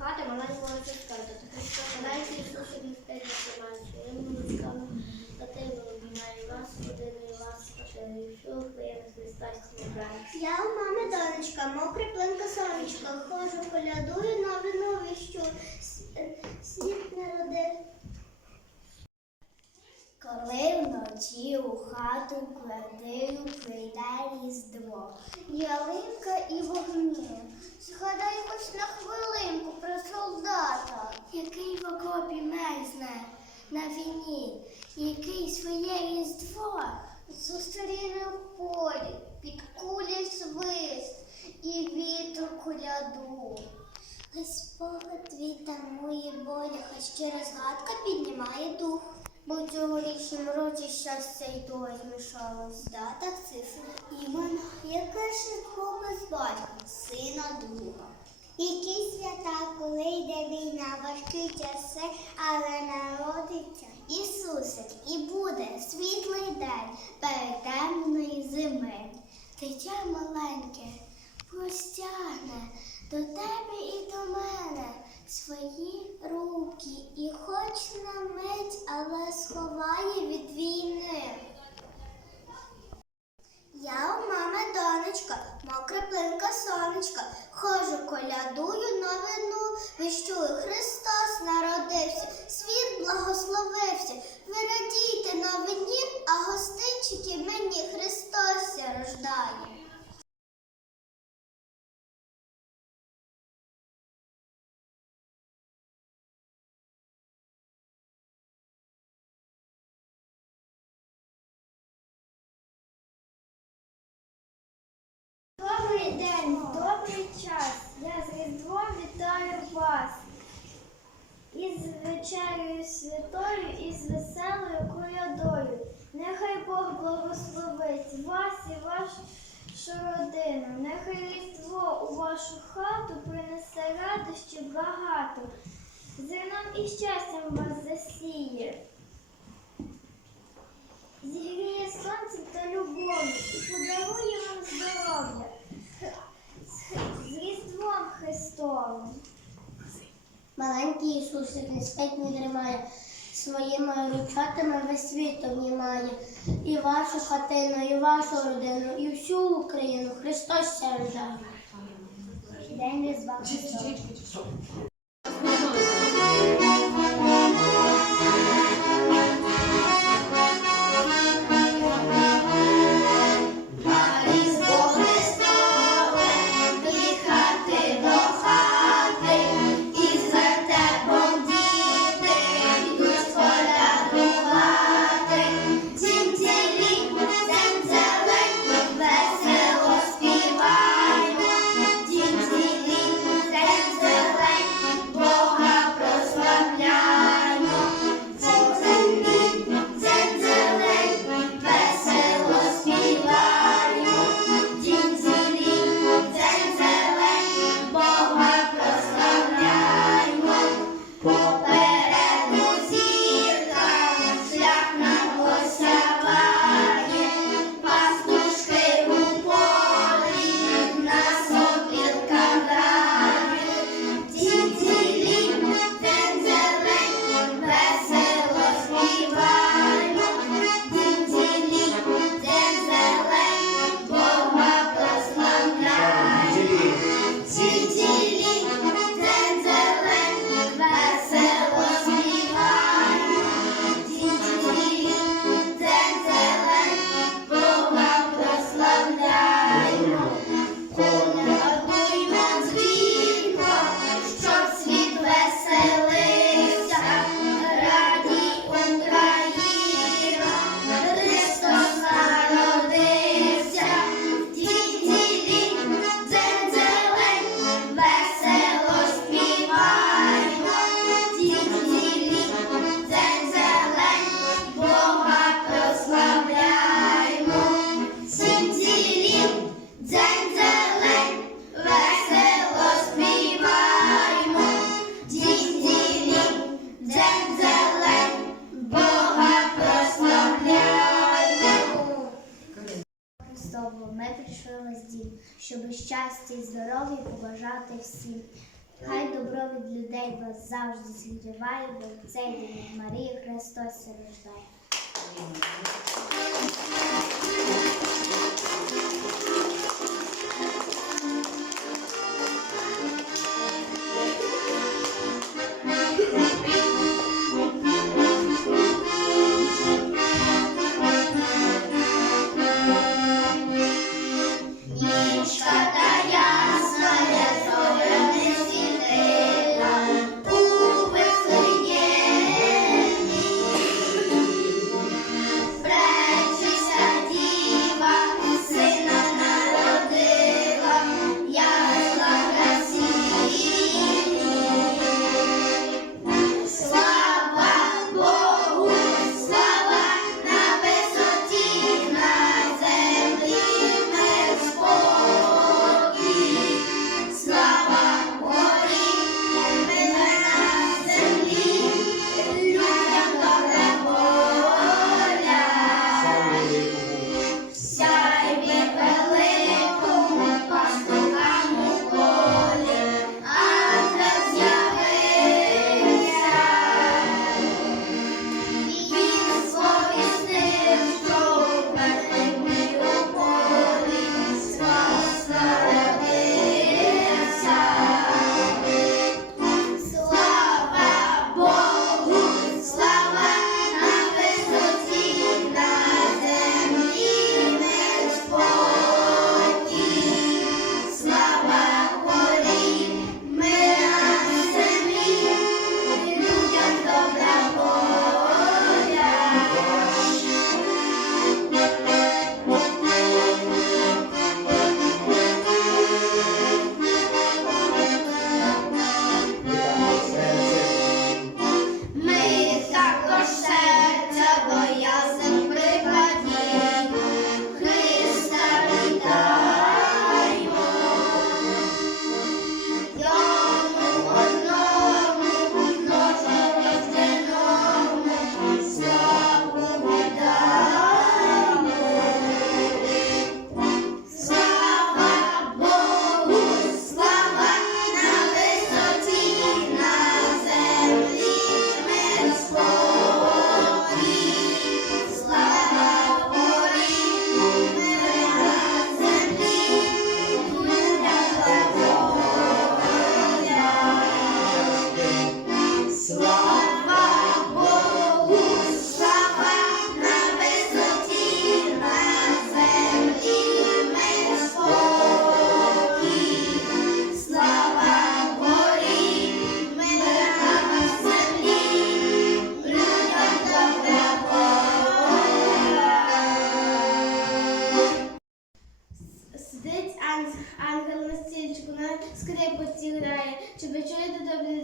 хати маленького Христата. Христос Ісусу містері Романського, йому ласкаво, та ти вибігає вас, один і вас, спасибі, всю Україну Христа Хлібра. Я у мами донечка, мов приплинка сонечка, хожу, колядую, новину віщу, е, світ народив коли вночі у хату квартиру прийде різдво. Ялинка і вогні. Згадай хоч на хвилинку про солдата, який в окопі мерзне на війні, який своє різдво зустріне в полі під кулі свист і вітру куляду. Господь твій тамує боля, хоч через гадка піднімає дух. Бо в цьогорічнім році щастя й доля змішалось. Дата цифр імена, яке швидко без батька, сина друга. Які свята, коли йде війна, важкі часи, але народиться. Ісусик, і буде світлий день перед темної зими. Дитя маленьке простягне до тебе і до мене свої руки, і хоч на мить, але сховає від війни. Я у мами донечка, мокра плинка сонечка, хожу, колядую новину, віщую Христос народився, світ благословився. Ви радійте новині, а гостинчики мені Христос рождає. День, добрий час. Я з Різдвом вітаю вас. Із вечерею святою, і з веселою колядою. Нехай Бог благословить вас і вашу родину. Нехай Різдво у вашу хату принесе радощі багато. Зерном і щастям вас засіє. Зігріє сонцем та любов'ю і подарує вам здоров'я. З Різдвом Христовим. Маленький Ісусик не спить, не дрімає, своїми ручатами весь світ обнімає. І вашу хатину, і вашу родину, і всю Україну Христос ся рождає. День Різдва Христового. Зігріває, бо в цей день Марії Христос рождає.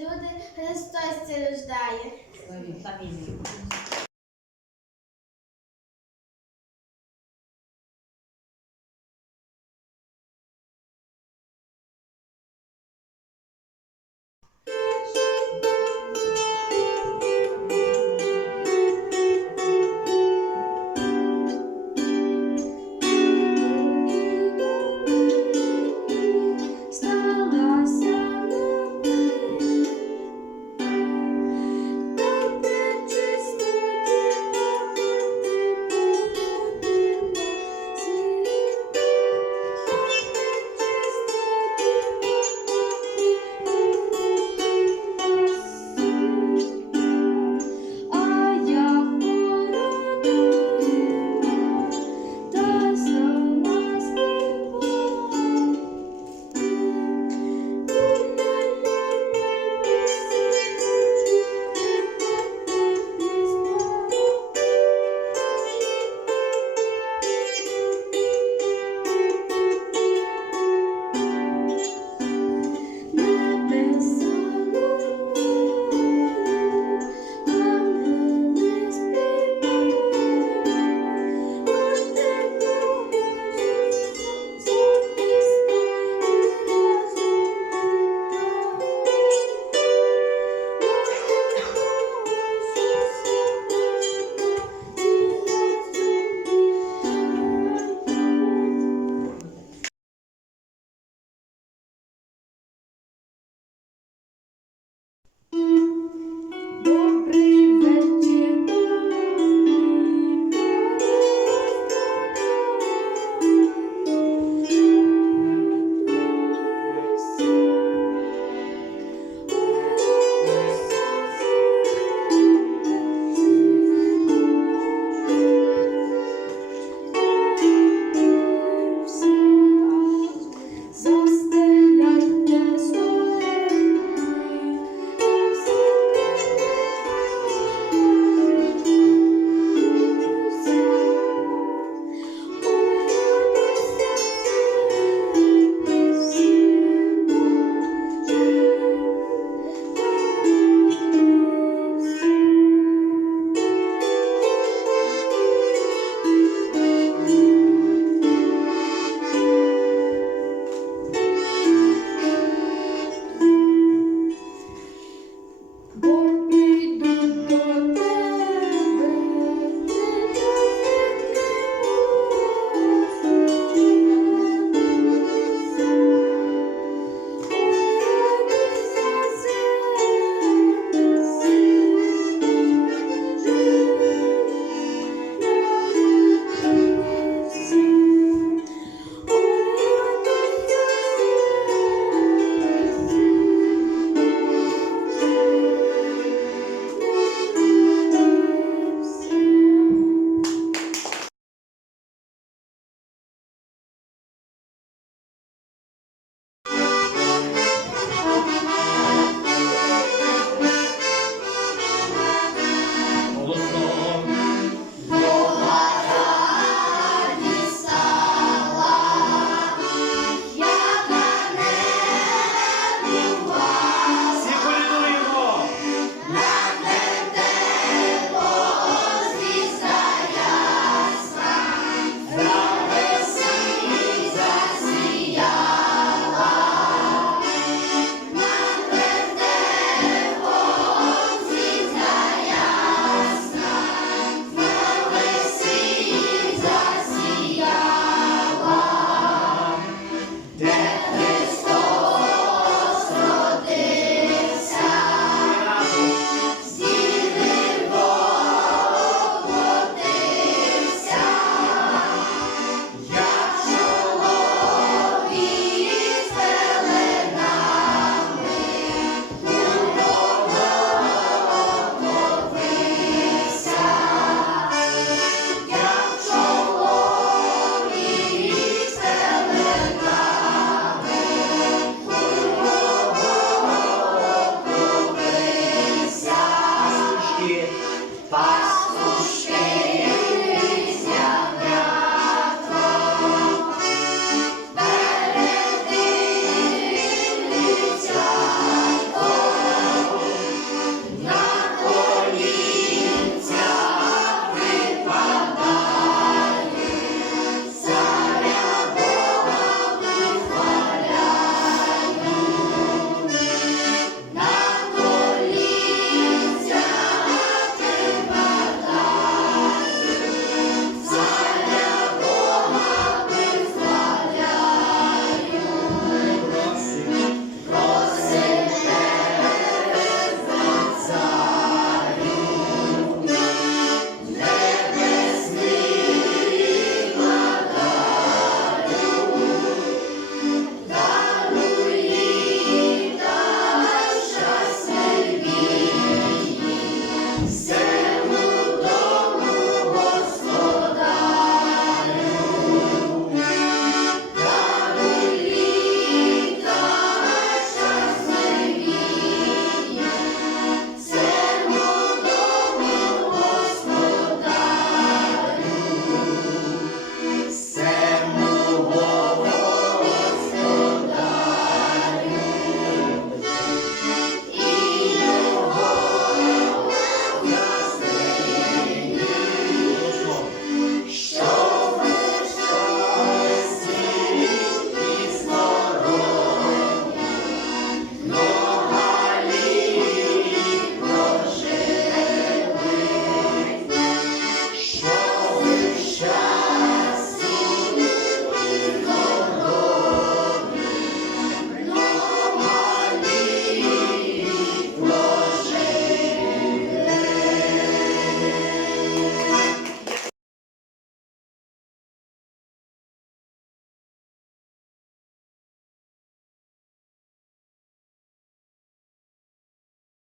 люди Христос цілюждає.